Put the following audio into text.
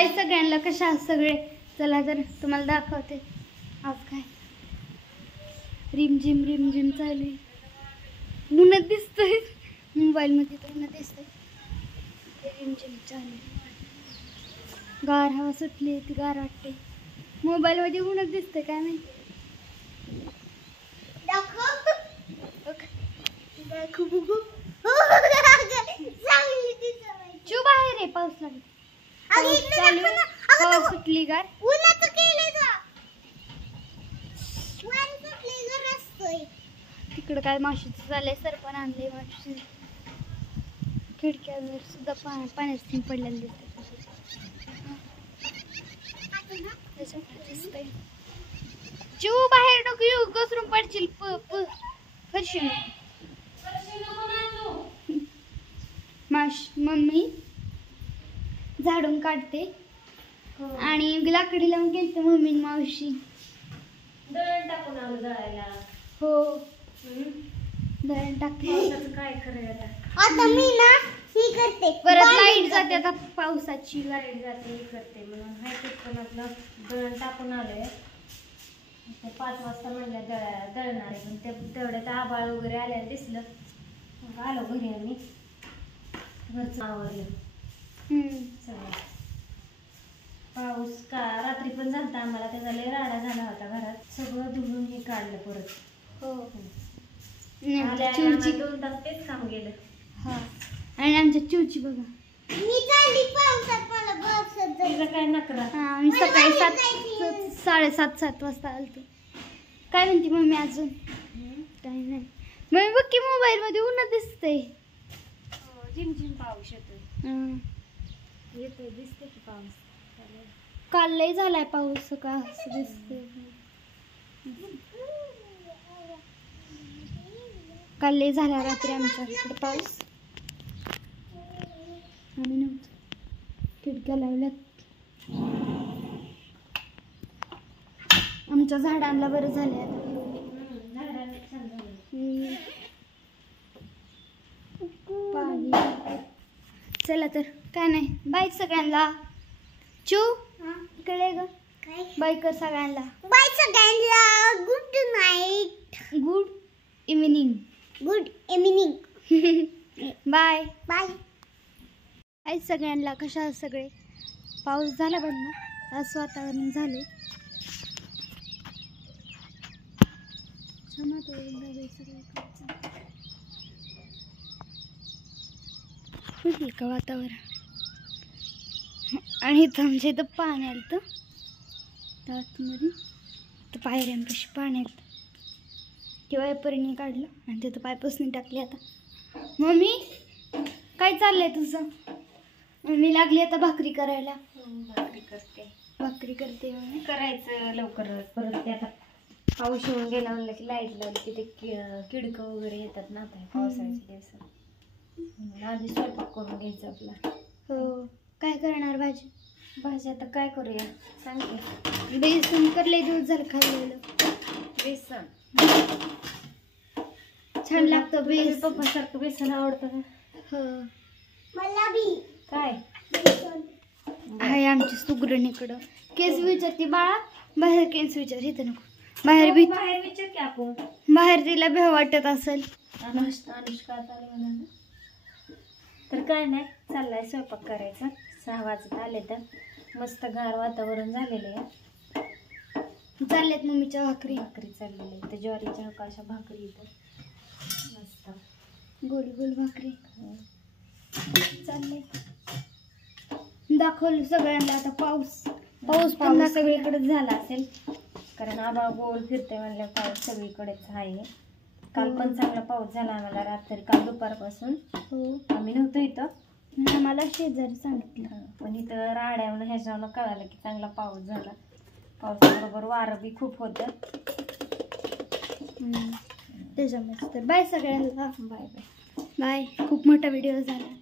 हाय सगळ्यांना, कशा आहात सगळे? चला तर तुम्हाला दाखवते आज काय रिमझिम रिमझिम चालू आहे. ऊनच दिसतंय मोबाईलमध्ये, तर ऊन दिसतंय. रिमझिम चालू आहे, गार हवा सुटली, ती गार वाटते. मोबाईलमध्ये ऊनच दिसतंय, काय माहिती. चू बाहेर आहे, पाऊस लागला. हवा सुटली गार. तिकडं काय माशीचं झालंय, सरपण आणले माशी. खिडक्यावर सुद्धा पाण्यात थेंब पडलेले दिसतंय. चू बाहेर नको येऊ, घसरून पडशील. फरशी मम्मी झाडून काढते आणि लाकडी लावून गेलते मम्मी मावशी. दळण टाकून आलो दळायला. हो, दळण टाकलं. काय करायला आता मी ना ही करते. परत लाईट जाते, आता पावसाची लाईट जाते करते म्हणून हाय पण आपलं दळण टाकून आलोय. 5 वाजता म्हणलं दळणार आहे, पण ते तेवढ्यात आबाळ वगैरे आल्याला दिसलं, मग आलो घरी. आम्ही घरचं आवरलं सगळं. पाऊस का रात्री पण झालता आम्हाला, त्याचा लय राडा झाला होता घरात. सगळं धुवून हे काढलं परत. हो, 2 तास तेच काम गेलं. हा, आणि आमच्या चिवची बघा, मी चालली पावसात, मला पावसात तिला काय नकरा. हा, आम्ही सकाळी 7:30 वाजता आलतो. काय म्हणते मम्मी अजून? काही नाही मम्मी, बघ की मोबाईल मध्ये ऊन दिसतंय. झिमझिम पाऊस येतोय दिसते की पाऊस. काल लय झालाय पाऊस, का असं दिसतंय. काल लय झाला रात्री आमच्या इकडे पाऊस. आम्ही नव्हतो, खिडक्या लावल्यात. आमच्या झाडांना बरं झालंय आता. पाणी. चला तर काय नाही, बाय सगळ्यांना. चू इकडे ग, बाय कर सगळ्यांना. बाय सगळ्यांना, good night, good evening. Good evening. Bye bye. Hi सगळ्यांना, कशा आहात सगळे? पाऊस झाला बंद, आज वातावरण झाले. छान का वातावरण. आणि इथं आमच्या इथं पाणी आलं तर आतमध्ये, तर पायऱ्यांपाशी पाणी आलं. किंवा वायपरीने काढलं आणि तिथं पायपासनी टाकली. आता मम्मी काय चाललंय तुझं? मम्मी लागली आता भाकरी करायला. भाकरी करते करायचं लवकर. परत ते आता पाऊस येऊन गेला म्हणलं की लाईट लावली की ते किडकं वगैरे येतात ना आता पावसाळ्याच्या दिवसात. आधी स्वयंपाक करून घ्यायचं आपला. हो, काय करणार भाजी? भाजी आता काय करूया सांगते. बेसन करले, दिवस झालं खाल्लेलं. बेसन छान लागतं. पप्पासारखं बेसन आवडतं. हो, मला बी. काय आहे आमची सुगरणीकडं. केस विचारते बाळा, बाहेर केस विचार, इथं नको. बाहेर विचार की आपण. बाहेर तिला भेव वाटत असेल. अनुष्का तर काय नाही, चाललाय स्वयंपाक करायचा. 6 वाजत आले तर मस्त गार वातावरण झालेलं आहे. चालल्यात मम्मीच्या भाकरी चाललेल्या आहेत. ज्वारीच्या अशा भाकरी इथं मस्त गोल गोल भाकरी चालले. दाखवलं सगळ्यांना आता पाऊस. पाऊस सगळीकडेच झाला असेल, कारण आभाळ गोल फिरते म्हणलं. पाऊस सगळीकडेच आहे. काल पण चांगला पाऊस झाला आम्हाला रात्री, काल दुपारपासून. हो, आम्ही नव्हतो इथं, आम्हाला शेजारी सांगितलं. पण इथं राड्यावरून ह्याच्यावरून कळालं की चांगला पाऊस झाला. पावसाबरोबर वारं बी खूप होतं त्याच्यामुळे. तर बाय सगळ्यांना. Bye bye bye. खूप मोठा व्हिडिओ झाला.